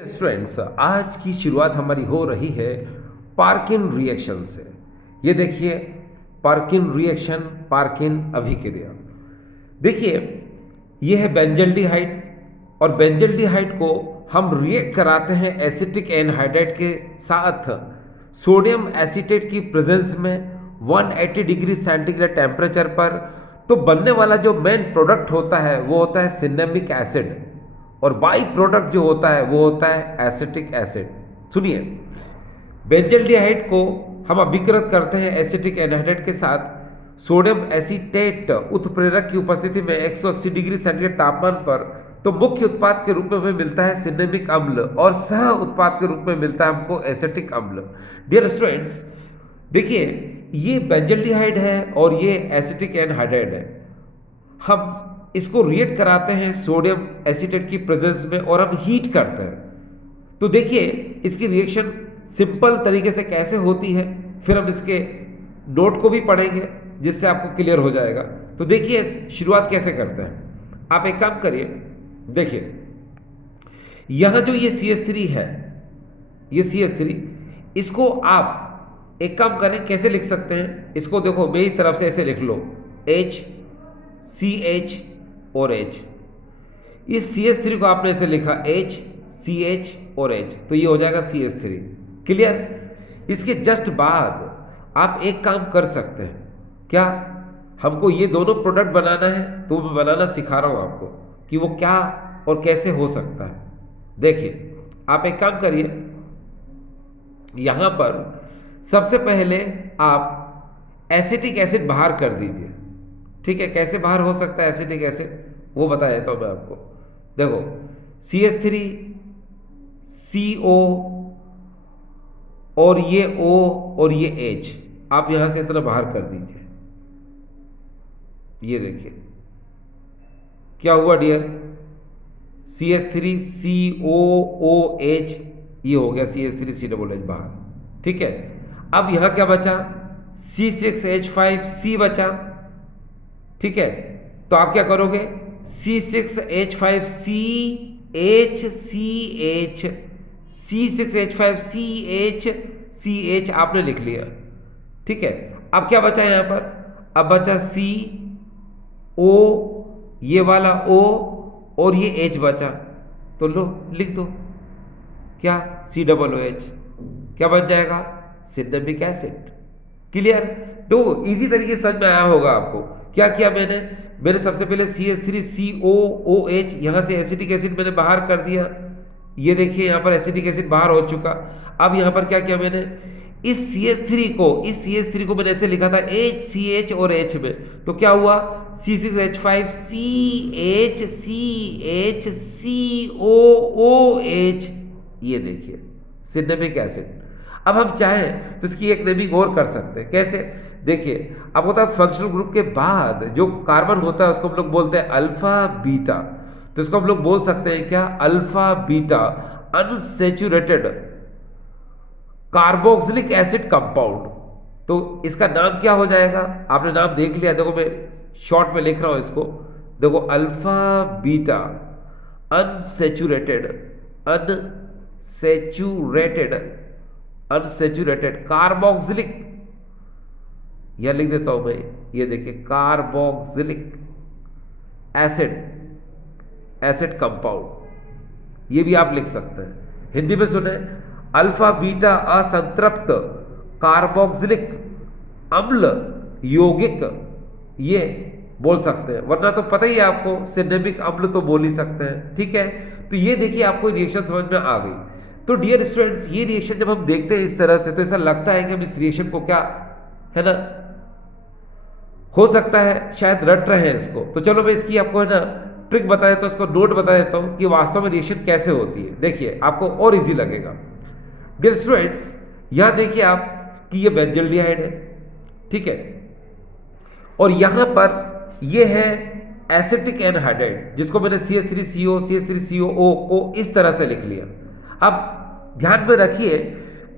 Students, आज की शुरुआत हमारी हो रही है पार्किन रिएक्शन से। ये देखिए, पार्किन रिएक्शन, पार्किन अभिक्रिया। देखिए, ये है बेंजल्डिहाइड और बेंजल्डिहाइड को हम रिएक्ट कराते हैं एसिटिक एनहाइड्राइड के साथ सोडियम एसीटेट की प्रेजेंस में 180 डिग्री सेंटीग्रेड टेम्परेचर पर। तो बनने वाला जो मेन प्रोडक्ट होता है वो होता है सिनेमिक एसिड और बाई प्रोडक्ट जो होता है वो होता है एसिटिक एसिड। सुनिए, बेंजल्डिहाइड को हम अभिकृत करते हैं एसिटिक एनहाइड्राइड के साथ सोडियम एसीटेट उत्प्रेरक की उपस्थिति में 180 डिग्री सेंटीग्रेड तापमान पर। तो मुख्य उत्पाद के रूप में हमें मिलता है सिनेमिक अम्ल और सह उत्पाद के रूप में मिलता है हमको एसिटिक अम्ल। डियर स्टूडेंट्स, देखिए, ये बेंजल्डिहाइड है और ये एसिटिक एनहाइड्राइड है। हम इसको रिएक्ट कराते हैं सोडियम एसीटेट की प्रेजेंस में और हम हीट करते हैं। तो देखिए, इसकी रिएक्शन सिंपल तरीके से कैसे होती है, फिर हम इसके नोट को भी पढ़ेंगे जिससे आपको क्लियर हो जाएगा। तो देखिए, शुरुआत कैसे करते हैं। आप एक काम करिए, देखिए यहां जो ये CH3 है, ये CH3, इसको आप एक काम करें, कैसे लिख सकते हैं इसको। देखो, मेरी तरफ से ऐसे लिख लो, HCH और H। इस CH3 को आपने ऐसे लिखा HCH और H, तो ये हो जाएगा CH3। क्लियर। इसके जस्ट बाद आप एक काम कर सकते हैं, क्या, हमको ये दोनों प्रोडक्ट बनाना है, तो मैं बनाना सिखा रहा हूं आपको कि वो क्या और कैसे हो सकता है। देखिए, आप एक काम करिए, यहां पर सबसे पहले आप एसिटिक एसिड बाहर कर दीजिए। ठीक है, कैसे बाहर हो सकता है एसिटिक एसिड, वो बता देता हूं मैं आपको। देखो, CH3 CO और ये O और ये H, आप यहां से इतना बाहर कर दीजिए। ये देखिए क्या हुआ डियर, CH3 COOH, ये हो गया CH3COOH बाहर। ठीक है, अब यहां क्या बचा, C6H5C बचा। ठीक है, तो आप क्या करोगे, C6H5CHCH, C6H5CHCH आपने लिख लिया। ठीक है, अब क्या बचा यहां पर, अब बचा CO, ये वाला O और ये H बचा। तो लो लिख दो, क्या, COOH, क्या बच जाएगा, सिनेमिक एसिड। क्लियर। तो इजी तरीके से समझ में आया होगा आपको। क्या किया मैंने सबसे पहले CH3COOH, यहां से एसिटिक एसिड मैंने बाहर कर दिया। ये देखिए, यहां पर एसिटिक एसिड बाहर हो चुका। अब यहां पर क्या किया मैंने, इस CH3 को मैंने ऐसे लिखा था HCH और H में, तो क्या हुआ, C6H5CHCOOH, ये देखिए सिनेमिक एसिड। अब हम चाहें तो इसकी एक नेमिंग और कर सकते हैं। कैसे, देखिए, अब होता है फंक्शनल ग्रुप के बाद जो कार्बन होता है उसको हम लोग बोलते हैं अल्फा बीटा। तो इसको हम लोग बोल सकते हैं क्या, alpha beta unsaturated carboxylic acid compound. तो इसका नाम क्या हो जाएगा, आपने नाम देख लिया। देखो, मैं शॉर्ट में लिख रहा हूं इसको, देखो, अल्फा बीटा अनसैचुरेटेड कार्बोक्सिलिक, यह लिख देता हूं मैं, ये देखिए कार्बोक्सिलिक एसिड कंपाउंड, ये भी आप लिख सकते हैं। हिंदी में सुने, अल्फा बीटा असंतृप्त कार्बोक्सिलिक अम्ल यौगिक, ये बोल सकते हैं। वरना तो पता ही है आपको, सिनेमिक अम्ल तो बोल ही सकते हैं। ठीक है, तो ये देखिए आपको रिएक्शन समझ में आ गई। तो डियर स्टूडेंट्स, ये रिएक्शन जब हम देखते हैं इस तरह से, तो ऐसा लगता है कि हम इस रिएक्शन को क्या है ना, हो सकता है शायद रट रहे हैं इसको। तो चलो मैं इसकी आपको है ना ट्रिक बता देता हूं, इसको नोट बता देता हूं कि वास्तव में रिएक्शन कैसे होती है। देखिए, आपको और इजी लगेगा। डियर स्टूडेंट्स, यहां देखिए आप कि ये बेंजल्डिहाइड है। ठीक है, और यहां पर ये है एसिटिक एनहाइड्राइड, जिसको मैंने CH3CO CH3COO को इस तरह से लिख लिया। अब ध्यान में रखिए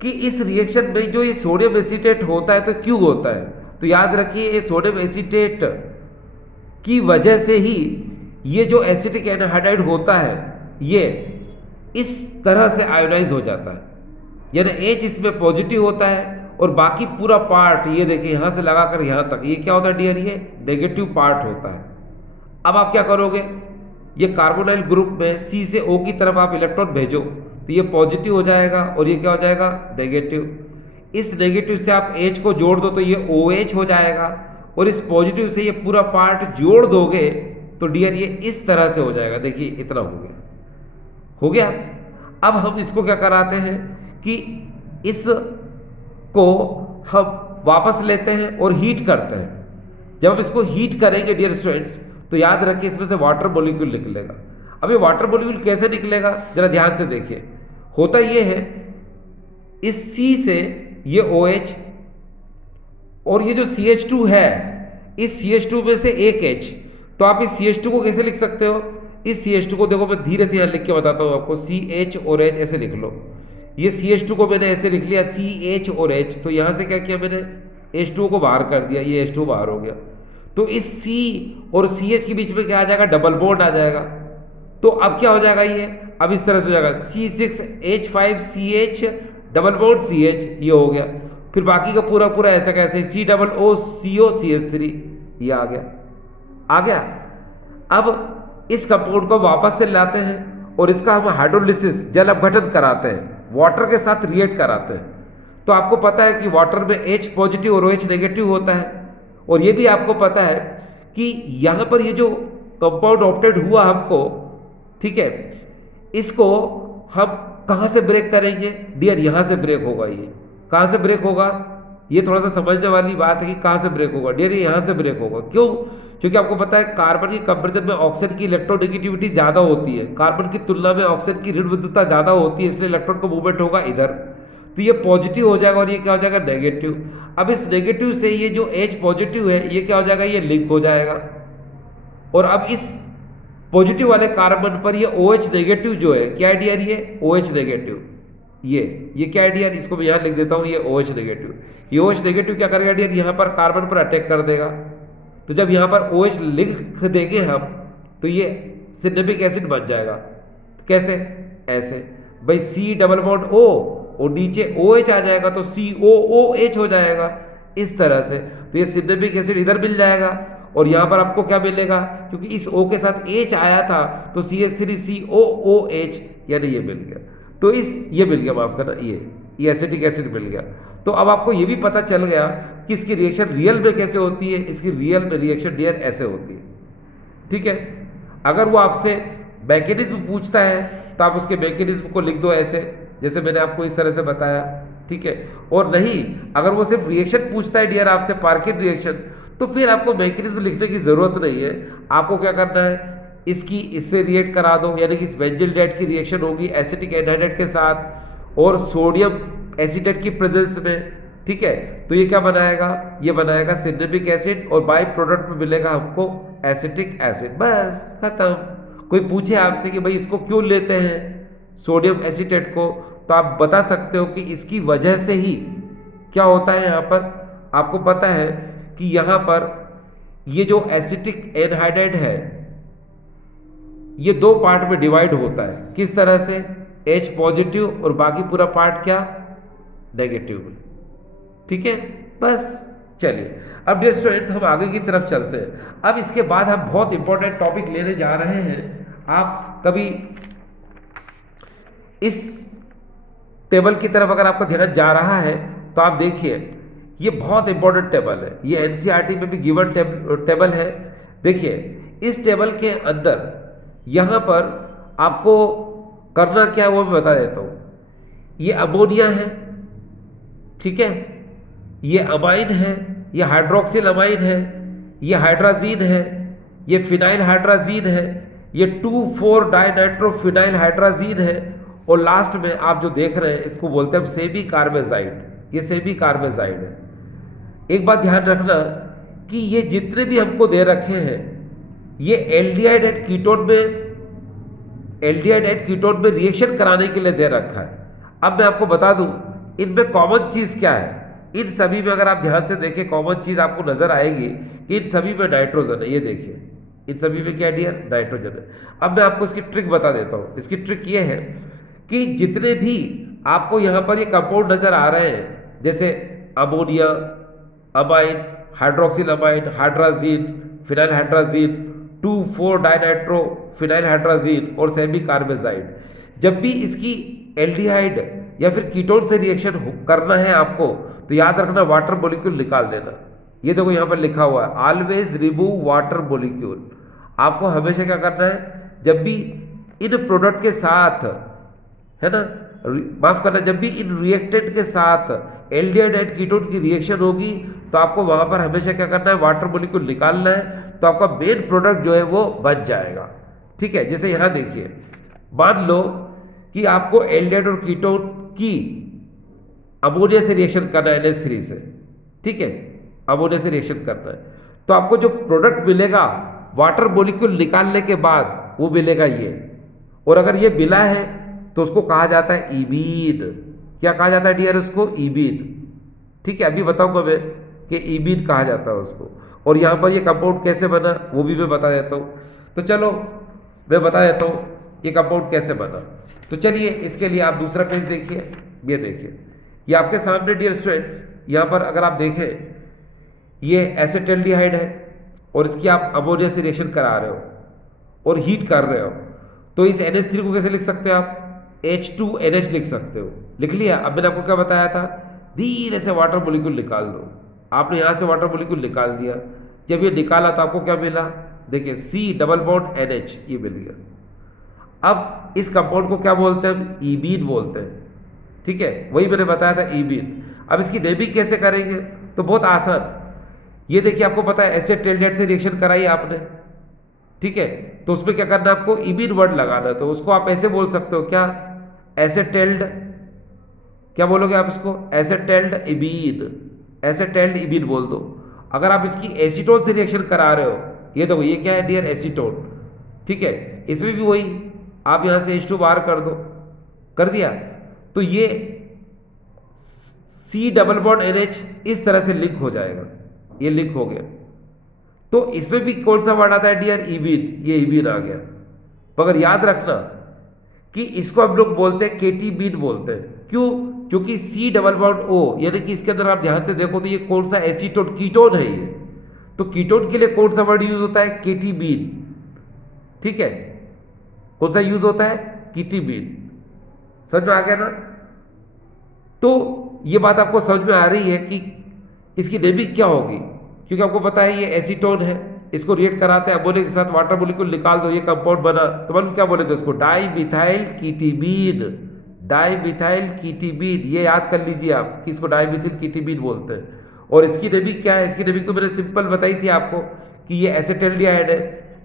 कि इस रिएक्शन में जो ये सोडियम एसीटेट होता है, तो क्यों होता है, तो याद रखिए ये सोडियम एसीटेट की वजह से ही ये जो एसिटिक एनहाइड्राइड होता है, ये इस तरह से आयोनाइज हो जाता है, यानी H इसमें पॉजिटिव होता है और बाकी पूरा पार्ट ये देखिए यहाँ से लगाकर यहाँ तक ये क्या होता है डियर, ये नेगेटिव पार्ट होता है। अब आप क्या करोगे, ये कार्बोनाइल ग्रुप में C से O की तरफ आप इलेक्ट्रॉन भेजो तो ये पॉजिटिव हो जाएगा और ये क्या हो जाएगा नेगेटिव। इस नेगेटिव से आप H को जोड़ दो तो ये OH हो जाएगा और इस पॉजिटिव से ये पूरा पार्ट जोड़ दोगे तो डियर ये इस तरह से हो जाएगा। देखिए इतना हो गया। अब हम इसको क्या कराते हैं कि इस को हम वापस लेते हैं और हीट करते हैं। जब हम इसको हीट करेंगे डियर स्टूडेंट्स तो याद रखिए इसमें से वाटर मॉलिक्यूल निकलेगा। अब ये वाटर मॉलिक्यूल कैसे निकलेगा जरा ध्यान से देखिए। होता ये है इस C से ये OH और ये जो CH2 है इस CH2 में से एक H, तो आप इस CH2 को कैसे लिख सकते हो, इस CH2 को देखो मैं धीरे से यहाँ लिख के बताता हूँ आपको, CH और H ऐसे लिख लो। ये CH2 को मैंने ऐसे लिख लिया CH और H, तो यहाँ से क्या किया मैंने H2 को बाहर कर दिया, ये H2 बाहर हो गया। तो इस C और CH के बीच में क्या आ जाएगा, डबल बॉन्ड आ जाएगा। तो अब क्या हो जाएगा ये, अब इस तरह से हो जाएगा C6H5CH डबल बॉन्ड CH, ये हो गया। फिर बाकी का पूरा पूरा ऐसा कैसे COOCH3 ये आ गया। अब इस कंपाउंड को वापस से लाते हैं और इसका हम हाइड्रोलिसिस जल अपघटन कराते हैं, वाटर के साथ रिएक्ट कराते हैं। तो आपको पता है कि वाटर में H पॉजिटिव और OH नेगेटिव होता है, और ये भी आपको पता है कि यहाँ पर ये जो कंपाउंड ऑप्टेड हुआ हमको, ठीक है, इसको हम कहाँ से ब्रेक करेंगे डियर, यहाँ से ब्रेक होगा। ये कहाँ से ब्रेक होगा, ये थोड़ा सा समझने वाली बात है कि कहाँ से ब्रेक होगा डियर, यहाँ से ब्रेक होगा। क्यों, क्योंकि आपको पता है कार्बन की कंपेरिजन में ऑक्सीजन की इलेक्ट्रोनेगेटिविटी ज़्यादा होती है, कार्बन की तुलना में ऑक्सीजन की ऋण विद्युतता ज़्यादा होती है, इसलिए इलेक्ट्रॉन का मूवमेंट होगा इधर, तो ये पॉजिटिव हो जाएगा और ये क्या हो जाएगा नेगेटिव। अब इस नेगेटिव से ये जो H पॉजिटिव है ये क्या हो जाएगा, ये लिंक हो जाएगा। और अब इस पॉजिटिव वाले कार्बन पर ये OH नेगेटिव जो है क्या है डियर, ये OH नेगेटिव, ये क्या है डियर, इसको मैं यहाँ लिख देता हूँ, ये OH नेगेटिव। ये OH नेगेटिव क्या करेगा डियर, यहाँ पर कार्बन पर अटैक कर देगा। तो जब यहाँ पर OH लिख देंगे हम तो ये सिनेमिक एसिड बन जाएगा। कैसे, ऐसे भाई C डबल बॉन्ड O और नीचे OH आ जाएगा तो COOH हो जाएगा इस तरह से। तो ये सिनेमिक एसिड इधर मिल जाएगा और यहाँ पर आपको क्या मिलेगा, क्योंकि इस O के साथ H आया था तो CH3COOH यानी ये मिल गया। तो ये मिल गया, माफ करना, ये एसिटिक एसिड मिल गया। तो अब आपको ये भी पता चल गया कि इसकी रिएक्शन रियल में कैसे होती है। इसकी रियल में रिएक्शन डियर ऐसे होती है, ठीक है। अगर वो आपसे मैकेनिज्म पूछता है तो आप उसके मैकेनिज्म को लिख दो ऐसे, जैसे मैंने आपको इस तरह से बताया, ठीक है। और नहीं, अगर वो सिर्फ रिएक्शन पूछता है डियर आपसे, पार्किन रिएक्शन, तो फिर आपको मैकेनिज्म लिखने की जरूरत नहीं है। आपको क्या करना है, इसकी इससे रिएक्ट करा दो, यानी कि इस बेंजिल डाइड की रिएक्शन होगी एसिटिक एनहाइड्राइड के साथ और सोडियम एसीटेट की प्रेजेंस में, ठीक है। तो ये क्या बनाएगा, ये बनाएगा सिनेमिक एसिड और बाई प्रोडक्ट में मिलेगा हमको एसिटिक एसिड, बस खत्म। कोई पूछे आपसे कि भाई इसको क्यों लेते हैं सोडियम एसीटेट को, तो आप बता सकते हो कि इसकी वजह से ही क्या होता है। यहाँ पर आपको पता है कि यहाँ पर ये जो एसिटिक एनहाइड्राइड है ये दो पार्ट में डिवाइड होता है। किस तरह से, H पॉजिटिव और बाकी पूरा पार्ट क्या नेगेटिव में, ठीक है। बस चलिए अब डियर स्टूडेंट्स हम आगे की तरफ चलते हैं। अब इसके बाद हम बहुत इंपॉर्टेंट टॉपिक लेने जा रहे हैं। आप कभी इस टेबल की तरफ अगर आपका ध्यान जा रहा है तो आप देखिए ये बहुत इंपॉर्टेंट टेबल है, ये एनसीईआरटी में भी गिवन टेबल है। देखिए इस टेबल के अंदर यहाँ पर आपको करना क्या है वो मैं बता देता हूँ। ये अमोनिया है, ठीक है, ये अमाइन है, ये हाइड्रोक्सिल अमाइन है, ये हाइड्राजीन है, ये फिनाइल हाइड्राजीन है, ये 2,4 डाइनाइट्रोफिनाइल हाइड्राजीन है, और लास्ट में आप जो देख रहे हैं इसको बोलते हैं सेमी कार्बेजाइड, ये सेमी कार्बेजाइड है। एक बात ध्यान रखना कि ये जितने भी हमको दे रखे हैं ये एल्डिहाइड एंड कीटोन में रिएक्शन कराने के लिए दे रखा है। अब मैं आपको बता दूं इनमें कॉमन चीज क्या है। इन सभी में अगर आप ध्यान से देखें कॉमन चीज आपको नजर आएगी कि इन सभी में नाइट्रोजन है। ये देखिए इन सभी में क्या डियर, नाइट्रोजन है। अब मैं आपको इसकी ट्रिक बता देता हूं। इसकी ट्रिक ये है कि जितने भी आपको यहाँ पर ये कंपाउंड नजर आ रहे हैं, जैसे ammonia, amine, hydroxyl amine, hydrazine, phenyl hydrazine, 2,4 dinitro phenyl hydrazine और सेमी कार्बेजाइड, जब भी इसकी एल्डिहाइड या फिर कीटोन से रिएक्शन करना है आपको, तो याद रखना वाटर मॉलिक्यूल निकाल देना। ये देखो यहाँ पर लिखा हुआ है ऑलवेज रिमूव वाटर मॉलिक्यूल। आपको हमेशा क्या करना है, जब भी इन प्रोडक्ट के साथ, है ना, माफ करना, जब भी इन रिएक्टेंट के साथ एल्डिहाइड एंड कीटोन की रिएक्शन होगी, तो आपको वहां पर हमेशा क्या करना है, वाटर मॉलिक्यूल निकालना है, तो आपका मेन प्रोडक्ट जो है वो बच जाएगा। ठीक है, जैसे यहां देखिए, मान लो कि आपको एल्डिहाइड और कीटोन की अमोनिया से रिएक्शन करना है NH3 से, ठीक है, अमोनिया से रिएक्शन करना है, तो आपको जो प्रोडक्ट मिलेगा वाटर मॉलिक्यूल निकालने के बाद वो मिलेगा ये। और अगर ये मिला है तो उसको कहा जाता है ईमीन। क्या कहा जाता है डियर, उसको ईमीन। ठीक है, अभी बताऊंगा मैं कि ईमीन कहा जाता है उसको। और यहाँ पर ये कंपाउंड कैसे बना वो भी मैं बता देता हूँ। तो चलो मैं बता देता हूँ ये कंपाउंड कैसे बना। तो चलिए इसके लिए आप दूसरा पेज देखिए, ये देखिए, ये आपके सामने डियर स्टूडेंट्स, यहाँ पर अगर आप देखें ये एसिटाल्डिहाइड है और इसकी आप अमोनिया से रिएक्शन करा रहे हो और हीट कर रहे हो, तो इस NH3 को कैसे लिख सकते हो आप, H2NH लिख सकते हो। लिख लिया। अब मैंने आपको क्या बताया था, धीरे से वाटर मॉलिक्यूल निकाल दो। आपने यहाँ से वाटर मॉलिक्यूल निकाल दिया, जब ये निकाला तो आपको क्या मिला, देखिए C डबल बॉन्ड NH, ये मिल गया। अब इस कंपाउंड को क्या बोलते हैं, ईमीन बोलते हैं। ठीक है, वही मैंने बताया था ईमीन। अब इसकी नेमिंग कैसे करेंगे, तो बहुत आसान। ये देखिए, आपको पता है एसिटाल्डिहाइड से रिएक्शन कराई आपने, ठीक है, तो उसमें क्या करना है, आपको इमीन वर्ड लगाना है। तो उसको आप ऐसे बोल सकते हो, क्या, एसिटाल्ड, क्या बोलोगे आप इसको, एसिटाल्ड इमीन, एसिटाल्ड इमीन बोल दो। अगर आप इसकी एसीटोन से रिएक्शन करा रहे हो, ये देखो ये क्या है डियर, एसीटोन। ठीक है, इसमें भी वही, आप यहां से H2 बाहर कर दो, कर दिया, तो ये C डबल बॉन्ड NH इस तरह से लिंक हो जाएगा, ये लिंक हो गया। तो इसमें भी कौन सा वर्ड आता है डियर, ईमीन, ये ईमीन आ गया। मगर याद रखना कि इसको हम लोग बोलते हैं केटीमीन बोलते हैं। क्यों, क्योंकि C डबल बॉन्ड O, यानी कि इसके अंदर आप ध्यान से देखो तो ये कौन सा एसीटोन, कीटोन है ये, तो कीटोन के लिए कौन सा वर्ड यूज होता है, केटीमीन। ठीक है, कौन सा यूज होता है, केटीमीन। समझ में आ गया ना। तो ये बात आपको समझ में आ रही है कि इसकी नेमिंग क्या होगी, क्योंकि आपको पता है ये एसीटोन है, इसको रिएक्ट कराते हैं अमोनिया के साथ, वाटर मॉलिक्यूल निकाल दो, ये कंपाउंड बना, तो मालूम क्या बोलेंगे उसको, डाईमिथाइल कीटीमीन, डाईमिथाइल कीटीमीन। ये याद कर लीजिए आप कि इसको डाईमिथाइल कीटीमीन बोलते हैं। और इसकी नेमिंग क्या है, इसकी नेमिंग तो मैंने सिंपल बताई थी आपको कि ये एसिटाल्डिहाइड है,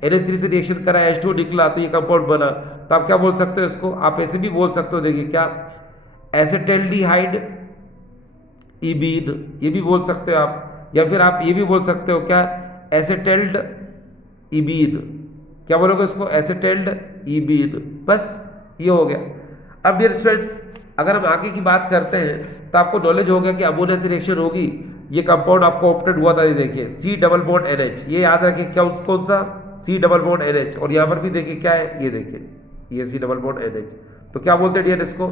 NH3 से रिएक्शन करा, H2 निकला, तो ये कंपाउंड बना। तो आप क्या बोल सकते हो इसको, आप ऐसे भी बोल सकते हो, देखिए क्या, एसिटाल्डिहाइड इमीन, ये भी बोल सकते हो आप, या फिर आप ये भी बोल सकते हो क्या, एसिटाल्ड इमीन। क्या बोलोगे इसको, एसिटाल्ड इमीन। बस ये हो गया। अब डियर स्टूडेंट्स, अगर हम आगे की बात करते हैं तो आपको नॉलेज हो गया कि अमोनिया से रिएक्शन होगी, ये कंपाउंड आपको ऑप्टेड हुआ था, ये देखिए C डबल बॉन्ड NH, ये याद रखिए क्या, कौन सा, C डबल बॉन्ड NH। और यहाँ पर भी देखिए क्या है, ये देखिए ये C डबल बॉन्ड NH, तो क्या बोलते हैं डियर इसको,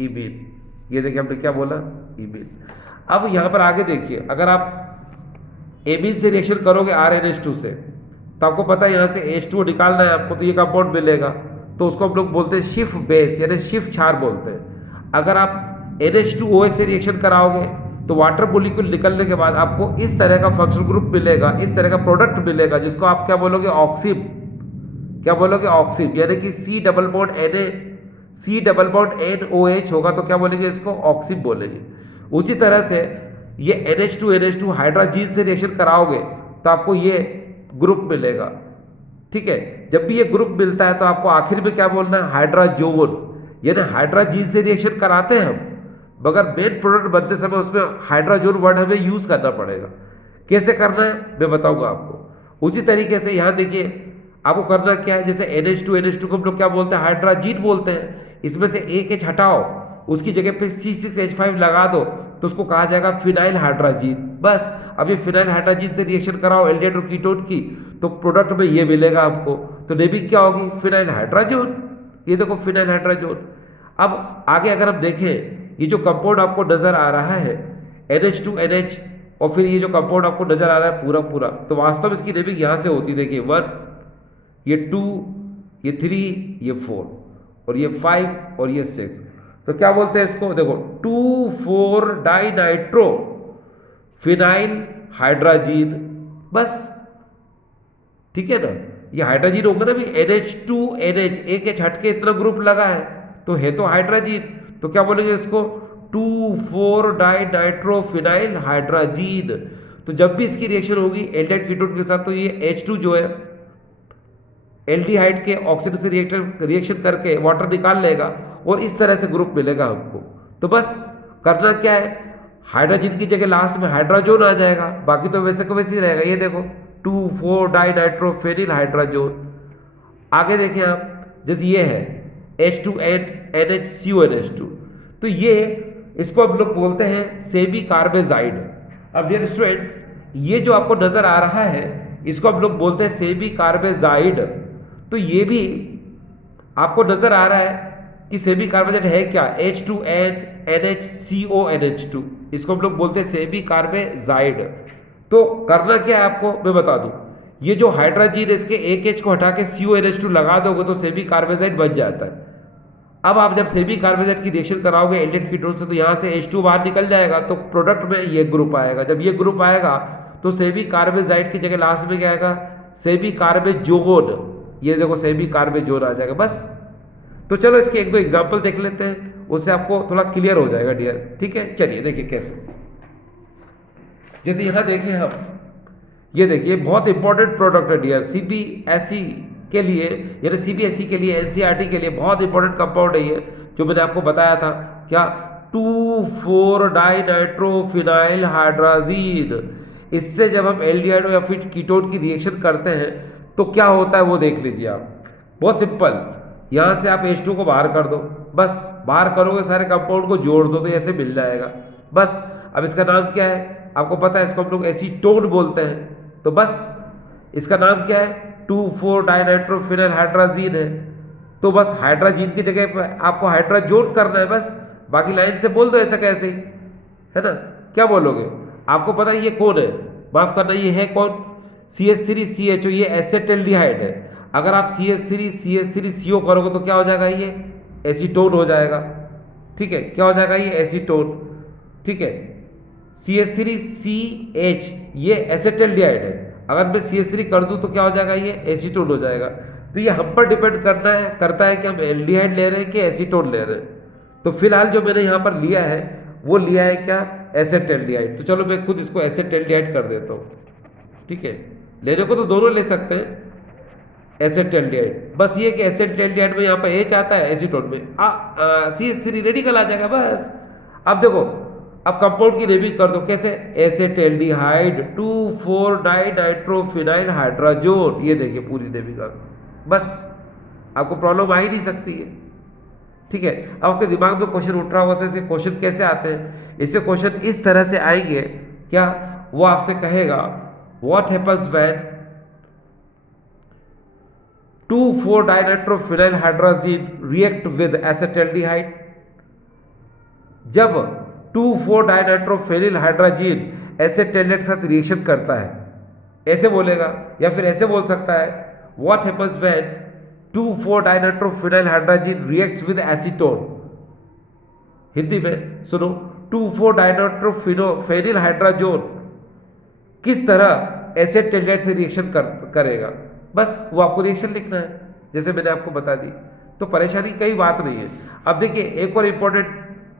इमीन। ये देखिए हमने क्या बोला, इमीन। अब यहाँ पर आगे देखिए, अगर आप एमीन से रिएक्शन करोगे RNH2 से, तो आपको पता है यहाँ से H2 निकालना है आपको, तो ये कंपाउंड मिलेगा, तो उसको हम लोग बोलते हैं शिफ बेस, यानी शिफ क्षार बोलते हैं। अगर आप NH2OH से रिएक्शन कराओगे तो वाटर मॉलिक्यूल निकलने के बाद आपको इस तरह का फंक्शनल ग्रुप मिलेगा, इस तरह का प्रोडक्ट मिलेगा, जिसको आप क्या बोलोगे, ऑक्सिम। क्या बोलोगे, ऑक्सिम, यानी कि C डबल बॉन्ड NOH होगा, तो क्या बोलेंगे इसको, ऑक्सिम बोलेंगे। उसी तरह से ये NH2 हाइड्रोजीन से रिएक्शन कराओगे तो आपको ये ग्रुप मिलेगा। ठीक है, जब भी ये ग्रुप मिलता है तो आपको आखिर में क्या बोलना है, हाइड्रोजोन, यानी हाइड्रोजीन से रिएक्शन कराते हैं हम, मगर मेन प्रोडक्ट बनते समय उसमें हाइड्रोजोन वर्ड हमें यूज करना पड़ेगा। कैसे करना है मैं बताऊंगा आपको। उसी तरीके से यहाँ देखिए आपको करना क्या है, जैसे NH2 को हम लोग क्या बोलते हैं, हाइड्रोजीन बोलते हैं। इसमें से एक H हटाओ, उसकी जगह पे C6H5 लगा दो, तो उसको कहा जाएगा फिनाइल हाइड्रोजीन। बस अब ये फिनाइल हाइड्रोजीन से रिएक्शन कराओ एल्डिहाइड और कीटोन की, तो प्रोडक्ट में ये मिलेगा आपको। तो नेमिंग क्या होगी, फिनाइल हाइड्रोजोन। ये देखो फिनाइल हाइड्रोजोन। अब आगे अगर हम देखें, ये जो कंपाउंड आपको नजर आ रहा है NH2NH, और फिर ये जो कंपाउंड आपको नजर आ रहा है पूरा पूरा, तो वास्तव में इसकी नेमिंग यहाँ से होती है। देखिए 1, ये 2, ये 3, ये 4, और ये 5 और ये 6। तो क्या बोलते हैं इसको, देखो 2,4 डाइनाइट्रो फिनाइल हाइड्राजीन, बस। ठीक है ना, ये हाइड्राजीन होगा ना भी, NH2NH, एक एच हटके इतना ग्रुप लगा है तो हाइड्राजीन। तो क्या बोलेंगे इसको, 2,4 डाइनाइट्रोफिनाइल हाइड्राजीन। तो जब भी इसकी रिएक्शन होगी एल्डिहाइड कीटोन के साथ, तो ये H2 जो है एल्डिहाइड के ऑक्सीजन से रिएक्शन करके वाटर निकाल लेगा और इस तरह से ग्रुप मिलेगा हमको। तो बस करना क्या है, हाइड्रोजन की जगह लास्ट में हाइड्राजोन आ जाएगा, बाकी तो वैसे को वैसे ही रहेगा। ये देखो 2,4 डाइनाइट्रोफेनिल हाइड्राजोन। आगे देखें आप, जैसे ये है H2NHCONH2, तो ये इसको हम लोग बोलते हैं सेमी कार्बेजाइड। अब डियर स्टूडेंट्स, ये जो आपको नजर आ रहा है इसको हम लोग बोलते हैं सेमी कार्बेजाइड। तो ये भी आपको नजर आ रहा है कि सेमी कार्बेजाइड है क्या, H2NHCONH2, इसको हम लोग बोलते हैं सेमी कार्बेजाइड। तो करना क्या है आपको मैं बता दूं, ये जो हाइड्रोजन है इसके एक एच को हटा के CONH2 लगा दोगे तो सेमी कार्बेजाइड बन जाता है। अब आप जब सेमी कार्बेजाइड की रिएक्शन कराओगे एल्डिहाइड कीटोन से, तो यहाँ से H2 बाहर निकल जाएगा, तो प्रोडक्ट में ये ग्रुप आएगा। जब ये ग्रुप आएगा तो सेमी कार्बेजाइड की जगह लास्ट में क्या आएगा, सेमी कार्बेजोन। ये देखो सेमी कार्बेजोन आ जाएगा, बस। तो चलो इसके एक दो एग्जाम्पल देख लेते हैं, उससे आपको थोड़ा क्लियर हो जाएगा डियर। ठीक है, चलिए देखिए कैसे। जैसे यहाँ देखें हम, ये देखिए बहुत इंपॉर्टेंट प्रोडक्ट है डियर, CBSE के लिए, यानी CBSE के लिए, NCERT के लिए बहुत इंपॉर्टेंट कंपाउंड है ये, जो मैंने आपको बताया था क्या, 2,4 डाइनाइट्रोफिनाइल हाइड्राजीन। इससे जब हम एल्डिहाइड या फिर कीटोन की रिएक्शन करते हैं तो क्या होता है वो देख लीजिए आप। बहुत सिंपल, यहाँ से आप H2 को बाहर कर दो, बस बाहर करोगे सारे कंपाउंड को जोड़ दो तो ऐसे मिल जाएगा, बस। अब इसका नाम क्या है आपको पता है, इसको हम लोग एसीटोन बोलते हैं। तो बस इसका नाम क्या है, 2,4 डाइनाइट्रोफिनाइल हाइड्राजीन है। तो बस हाइड्राजीन की जगह पर आपको हाइड्राजोन करना है, बस। बाकी लाइन से बोल दो ऐसा कैसे ही, है ना। क्या बोलोगे, आपको पता है ये कौन है, माफ करना ये है कौन, CH3CHO, ये एसेटल्डिहाइड है। अगर आप CH3CH3CO करोगे तो क्या हो जाएगा, ये एसीटोन हो जाएगा। ठीक है, क्या हो जाएगा, ये एसीटोन। ठीक है, CH3CH ये एसेटल्डिहाइड है, अगर मैं CH3 कर दूं तो क्या हो जाएगा, ये एसीटोन हो जाएगा। तो ये हम पर डिपेंड करता है कि हम एल्डिहाइड ले रहे हैं कि एसीटोन ले रहे हैं। तो फिलहाल जो मैंने यहाँ पर लिया है वो लिया है क्या, एसेटल्डिहाइड। तो चलो मैं खुद इसको एसेटल्डिहाइड कर देता हूँ। ठीक है, लेने को तो दोनों ले सकते हैं, एसेटल्डिहाइड। बस ये कि एसेटल्डिहाइड में यहाँ पर H आता है, एसीटोन में CH3 रेडिकल आ जाएगा, बस। अब देखो, अब कंपाउंड की नेमिंग कर दो, कैसे, एसेटल्डिहाइड 2,4 डाइनाइट्रोफिनाइल हाइड्राजोन। ये देखिए पूरी नेमिंग कर दो, बस। आपको प्रॉब्लम आ ही नहीं सकती है। ठीक है, अब आपके दिमाग में क्वेश्चन उठ रहा होगा, इसके क्वेश्चन कैसे आते हैं। इससे क्वेश्चन इस तरह से आएंगे क्या, वो आपसे कहेगा what happens when 2,4 dinitrophenyl hydrazine react with acetaldehyde. जब 2,4 डाइनाइट्रोफिनाइल हाइड्राजीन एसेटल्डिहाइड के साथ रिएक्शन करता है, ऐसे बोलेगा। या फिर ऐसे बोल सकता है what happens when 2,4 dinitrophenyl hydrazine reacts with acetone. Hindi में सुनो, 2,4 डाइनाइट्रोफिनाइल हाइड्राजोन किस तरह एसेटल्डिहाइड से रिएक्शन करेगा, बस वो आपको रिएक्शन लिखना है, जैसे मैंने आपको बता दी। तो परेशानी कई बात नहीं है। अब देखिए एक और इंपॉर्टेंट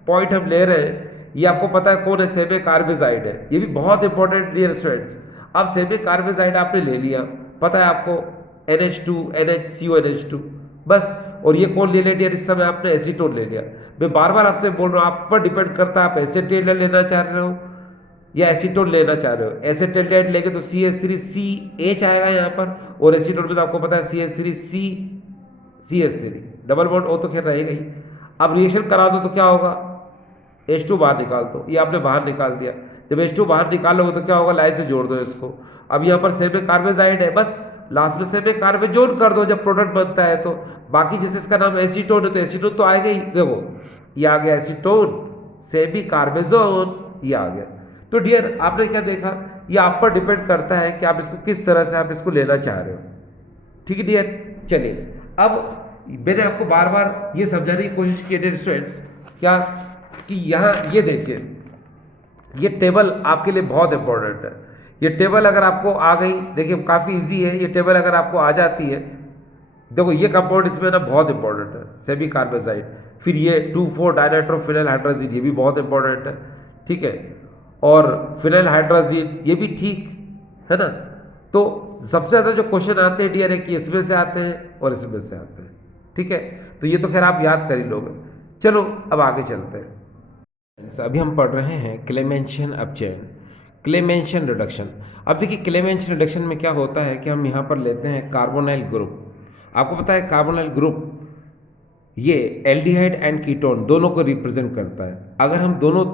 पॉइंट हम ले रहे हैं, ये आपको पता है कौन है, सेमी कार्बेजाइड है। ये भी बहुत इंपॉर्टेंट डियर स्टूडेंट्स। अब सेमी कार्बेजाइड आपने ले लिया, पता है आपको NH2NHCONH2, बस। और ये कौन ले लिया, इस समय आपने एसीटोन ले लिया। मैं बार बार आपसे बोल रहा हूँ, आप पर डिपेंड करता है आप एसेटल्डिहाइड लेना चाह रहे हो या एसीटोन लेना चाह रहे हो। एसेटल्डिहाइड लेंगे तो CH3CH आएगा यहाँ पर, और एसीटोन में तो आपको पता है CH3CH3, डबल बॉन्ड O तो खैर रहेगा ही। अब रिएक्शन करा दो तो क्या होगा, H2 बाहर निकाल दो, ये आपने बाहर निकाल दिया। जब H2 बाहर निकालोगे तो क्या होगा, लाइन से जोड़ दो इसको। अब यहाँ पर सेमी कार्बेजाइड है, बस लास्ट में सेमी कार्बेजोन कर दो जब प्रोडक्ट बनता है तो। बाकी जैसे इसका नाम एसीटोन है तो एसीटोन तो आएगा ही। देखो ये आ गया एसीटोन, सेमी कार्बेजोन, ये आ गया। तो डियर आपने क्या देखा, ये आप पर डिपेंड करता है कि आप इसको किस तरह से आप इसको लेना चाह रहे हो। ठीक है डियर, चलिए अब मैंने आपको बार बार ये समझाने की कोशिश की डियर स्टूडेंट्स, क्या कि यहाँ ये देखिए, ये टेबल आपके लिए बहुत इंपॉर्टेंट है। ये टेबल अगर आपको आ गई, देखिए काफ़ी इजी है, ये टेबल अगर आपको आ जाती है, देखो ये कंपाउंड इसमें ना बहुत इंपॉर्टेंट है, सेमी कार्बेजाइड। फिर ये 2,4 डाइनाइट्रोफिनाइल हाइड्राजीन, ये भी बहुत इंपॉर्टेंट है, ठीक है। और फिनाइल हाइड्राजीन ये भी ठीक है ना। तो सबसे ज़्यादा जो क्वेश्चन आते हैं डियर है कि इसमें से आते हैं और इसमें से आते हैं, ठीक है। तो ये तो खैर आप याद कर ही लोगे। चलो अब आगे चलते हैं। अभी हम पढ़ रहे हैं क्लेमेंशन अपचेन, क्लेमेंशन रिडक्शन। अब देखिए क्लेमेंशन रिडक्शन में क्या होता है कि हम यहाँ पर लेते हैं कार्बोनाइल ग्रुप। आपको पता है कार्बोनाइल ग्रुप ये एल्डिहाइड एंड कीटोन दोनों को रिप्रेजेंट करता है। अगर हम दोनों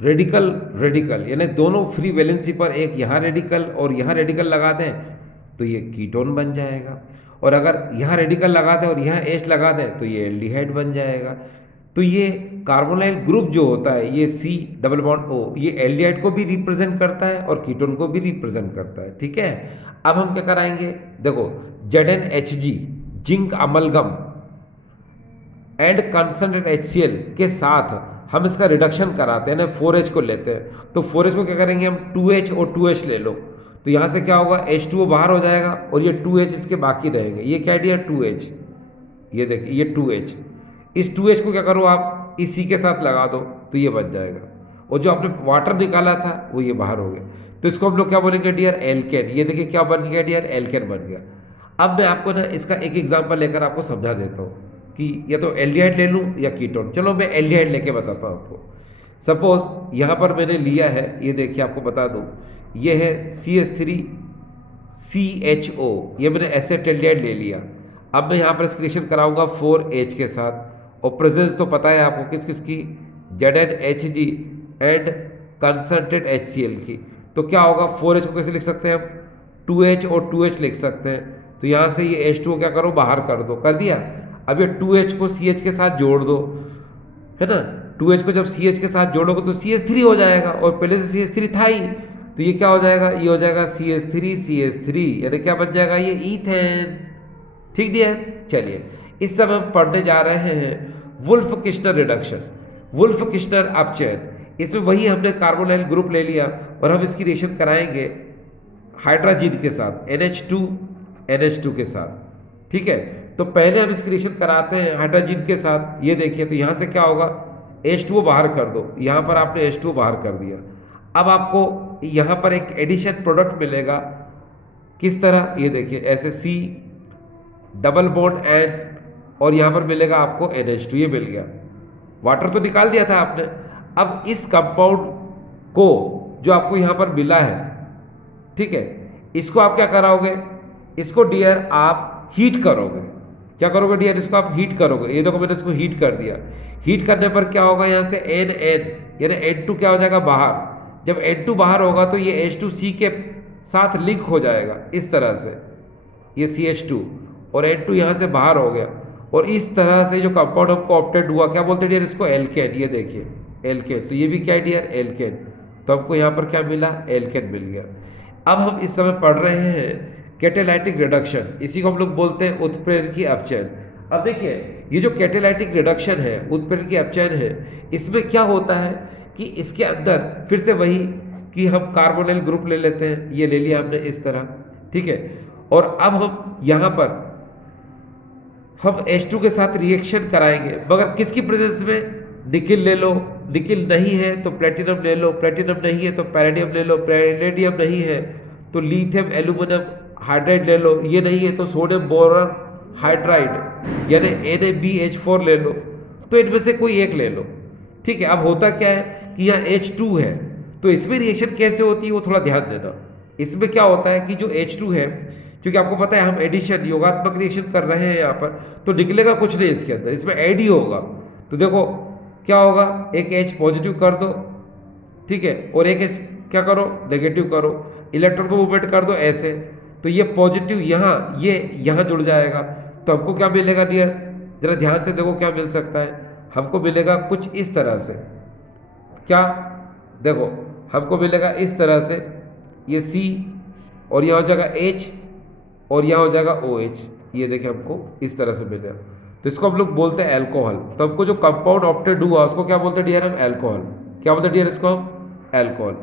रेडिकल रेडिकल यानी दोनों फ्री वैलेंसी पर एक यहाँ रेडिकल और यहाँ रेडिकल लगा दें तो ये कीटोन बन जाएगा, और अगर यहाँ रेडिकल लगा दें और यहाँ एच लगा दें तो ये एल्डिहाइड बन जाएगा। तो ये कार्बोनाइल ग्रुप जो होता है ये C डबल बॉन्ड O, ये एल्डिहाइड को भी रिप्रेजेंट करता है और कीटोन को भी रिप्रेजेंट करता है, ठीक है। अब हम क्या कराएंगे, देखो ZnHg zinc amalgam and concentrate HCl के साथ हम इसका रिडक्शन कराते हैं ना, 4H को लेते हैं। तो 4H को क्या करेंगे हम 2H और 2H ले लो, तो यहाँ से क्या होगा H2O बाहर हो जाएगा और ये 2H इसके बाकी रहेंगे। ये क्या दिया 2H, ये देखिए ये 2H, इस 2H को क्या करो आप इस C के साथ लगा दो तो ये बन जाएगा, और जो आपने वाटर निकाला था वो ये बाहर हो गया। तो इसको हम लोग क्या बोलेंगे डियर एल्केन। ये देखिए क्या बन गया डियर एल्केन बन गया। अब मैं आपको ना इसका एक एग्जाम्पल लेकर आपको समझा देता हूँ कि या तो एल्डिहाइड ले लूँ या कीटोन। चलो मैं एल्डिहाइड लेके बताता हूँ आपको। सपोज यहाँ पर मैंने लिया है, ये देखिए आपको बता दूँ, ये है CH3CHO, ये मैंने एसेटल्डिहाइड ले लिया। अब मैं यहाँ पर इसकी रिएक्शन कराऊंगा 4H के साथ, और प्रेजेंस तो पता है आपको किस किस की, ZnHg एंड कंसंट्रेट HCl की। तो क्या होगा 4H को कैसे लिख सकते हैं हम, 2H और 2H लिख सकते हैं। तो यहाँ से ये H2O क्या करो बाहर कर दो, कर दिया। अब ये 2H को CH के साथ जोड़ दो, है ना। 2H को जब CH के साथ जोड़ोगे तो CH3 हो जाएगा, और पहले से CH3 था ही, तो ये क्या हो जाएगा, ये हो जाएगा CH3 यानी क्या बन जाएगा ये ईथेन। ठीक डियर, चलिए इस समय हम पढ़ने जा रहे हैं वुल्फ किस्टर रिडक्शन, वुल्फ किस्टर अपचेन। इसमें वही हमने कार्बोनाइल ग्रुप ले लिया और हम इसकी रिएक्शन कराएंगे हाइड्रोजन के साथ, NH2 के साथ, ठीक है। तो पहले हम इसकी रिएक्शन कराते हैं हाइड्रोजन के साथ। ये देखिए तो यहाँ से क्या होगा H2O बाहर कर दो, यहाँ पर आपने H2O बाहर कर दिया। अब आपको यहाँ पर एक एडिशन प्रोडक्ट मिलेगा, किस तरह, ये देखिए ऐसे C डबल बॉन्ड N और यहाँ पर मिलेगा आपको NH2, ये मिल गया। वाटर तो निकाल दिया था आपने। अब इस कंपाउंड को जो आपको यहाँ पर मिला है, ठीक है, इसको आप क्या कराओगे, इसको डियर आप हीट करोगे। क्या करोगे डियर, इसको आप हीट करोगे। ये देखो मैंने इसको हीट कर दिया। हीट करने पर क्या होगा, यहाँ से NN यानी N2 क्या हो जाएगा बाहर। जब N2 बाहर होगा तो ये H2C के साथ लिंक हो जाएगा इस तरह से, ये CH2 और N2 यहाँ से बाहर हो गया, और इस तरह से जो कंपाउंड हमको ऑप्टेड हुआ, क्या बोलते हैं डियर इसको, एल्केन। ये देखिए एल्केन, तो ये भी क्या है डियर एल्केन। तो हमको यहाँ पर क्या मिला, एल्केन मिल गया। अब हम इस समय पढ़ रहे हैं कैटालाइटिक रिडक्शन, इसी को हम लोग बोलते हैं उत्प्रेरकी अपचयन। अब देखिए ये जो कैटालाइटिक रिडक्शन है, उत्प्रेरकी अपचयन है, इसमें क्या होता है कि इसके अंदर फिर से वही कि हम कार्बोनाइल ग्रुप ले लेते हैं, ये ले लिया हमने इस तरह, ठीक है। और अब हम यहाँ पर हम H2 के साथ रिएक्शन कराएंगे, मगर किसकी प्रेजेंस में, निकिल ले लो, निकिल नहीं है तो प्लेटिनम ले लो, प्लेटिनम नहीं है तो पैलेडियम ले लो, पैलेडियम नहीं है तो लिथियम एल्यूमिनियम हाइड्राइड ले लो, ये नहीं है तो सोडियम बोरॉन हाइड्राइड यानी NaBH4 ले लो। तो इनमें से कोई एक ले लो, ठीक है। अब होता क्या है कि यहाँ H2 है, तो इसमें रिएक्शन कैसे होती है वो थोड़ा ध्यान देना। इसमें क्या होता है कि जो H2 है, क्योंकि आपको पता है हम एडिशन योगात्मक रिएक्शन कर रहे हैं यहाँ पर, तो निकलेगा कुछ नहीं इसके अंदर, इसमें ऐड ही होगा। तो देखो क्या होगा, एक H पॉजिटिव कर दो, ठीक है, और एक H क्या करो नेगेटिव करो, इलेक्ट्रॉन को मूवमेंट कर दो ऐसे, तो ये पॉजिटिव यहाँ, ये यहाँ जुड़ जाएगा, तो हमको क्या मिलेगा डियर, जरा ध्यान से देखो क्या मिल सकता है। हमको मिलेगा कुछ इस तरह से, क्या देखो हमको मिलेगा इस तरह से, ये C और यहाँ हो जाएगा H और यहाँ हो जाएगा OH, ये देखिए हमको इस तरह से मिलेगा। तो इसको हम लोग बोलते हैं अल्कोहल। तो हमको जो कंपाउंड ऑप्टेड हुआ उसको क्या बोलते हैं डियर, हम अल्कोहल। क्या बोलते हैं डियर इसको, हम अल्कोहल।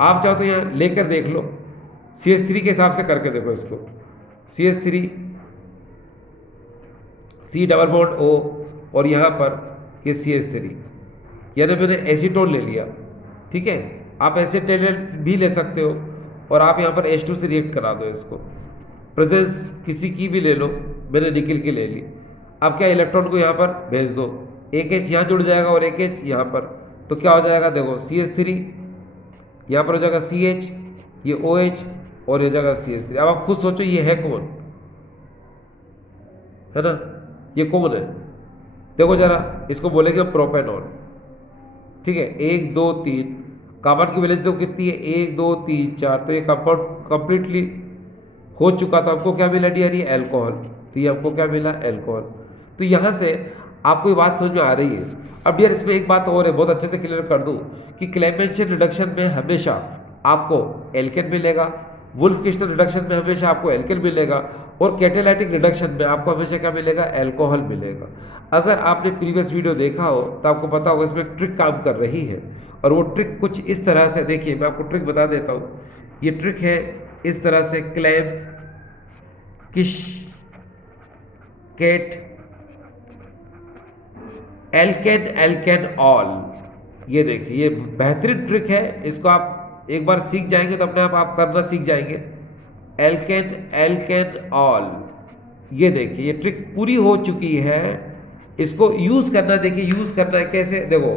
आप चाहो तो यहाँ लेकर देख लो, CH3 के हिसाब से करके देखो इसको, CH3 C double bond O और यहाँ पर ये CH3, यानी मैंने एसीटोन ले लिया, ठीक है। आप एसीटेट भी ले सकते हो और आप यहाँ पर H2 से रिएक्ट करा दो इसको, प्रेजेंस किसी की भी ले लो, मैंने निकल के ले ली। अब क्या, इलेक्ट्रॉन को यहाँ पर भेज दो, एक H यहाँ जुड़ जाएगा और एक H यहाँ पर, तो क्या हो जाएगा देखो, CH3 यहाँ पर हो जाएगा CH, ये OH और ये हो जाएगा CH3। अब आप खुद सोचो ये है कौन, है ना, ये कौन है, देखो जरा, इसको बोलेंगे प्रोपेनॉल, ठीक है। 1 2 3 कार्बन की वैलेंस देखो कितनी है, 1 2 3 4, तो ये कंपाउंड कंप्लीटली हो चुका। तो हमको क्या मिला डियर, ये अल्कोहल, तो ये हमको क्या मिला, अल्कोहल। तो यहाँ से आपको ये बात समझ में आ रही है। अब डियर इसमें एक बात और है, बहुत अच्छे से क्लियर कर दूं कि क्लेमेंशन रिडक्शन में हमेशा आपको एल्केन मिलेगा, वुल्फ क्रिस्टल रिडक्शन में हमेशा आपको एल्केन मिलेगा, और कैटालाइटिक रिडक्शन में आपको हमेशा क्या मिलेगा, अल्कोहल मिलेगा। अगर आपने प्रीवियस वीडियो देखा हो तो आपको पता होगा इसमें ट्रिक काम कर रही है, और वो ट्रिक कुछ इस तरह से, देखिए मैं आपको ट्रिक बता देता हूँ। ये ट्रिक है इस तरह से, क्लेम किश केट एल्केन एल्केन ऑल, ये देखिए ये बेहतरीन ट्रिक है। इसको आप एक बार सीख जाएंगे तो अपने आप करना सीख जाएंगे। एल्केन एल्केन ऑल, ये देखिए ये ट्रिक पूरी हो चुकी है। इसको यूज करना, देखिए यूज करना है कैसे, देखो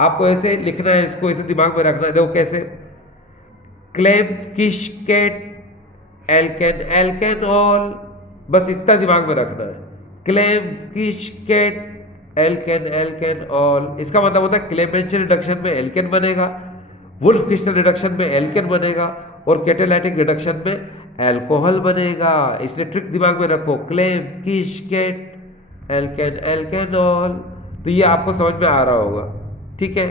आपको ऐसे लिखना है, इसको ऐसे दिमाग में रखना है, देखो कैसे, क्लेम किश केट एल्केन एल्केन ऑल, बस इतना दिमाग में रखना है। क्लेम किश केट एल्केन एल्केन ऑल, इसका मतलब होता है क्लेमेंशन रिडक्शन में एल्केन बनेगा, वुल्फ क्रिस्टल रिडक्शन में एल्केन बनेगा, और कैटालाइटिक रिडक्शन में अल्कोहल बनेगा। इसलिए ट्रिक दिमाग में रखो, क्लेम किश केट एल्केन एल्केन ऑल। तो ये आपको समझ में आ रहा होगा, ठीक है।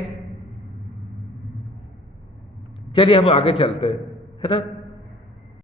चलिए हम आगे चलते हैं, है ना।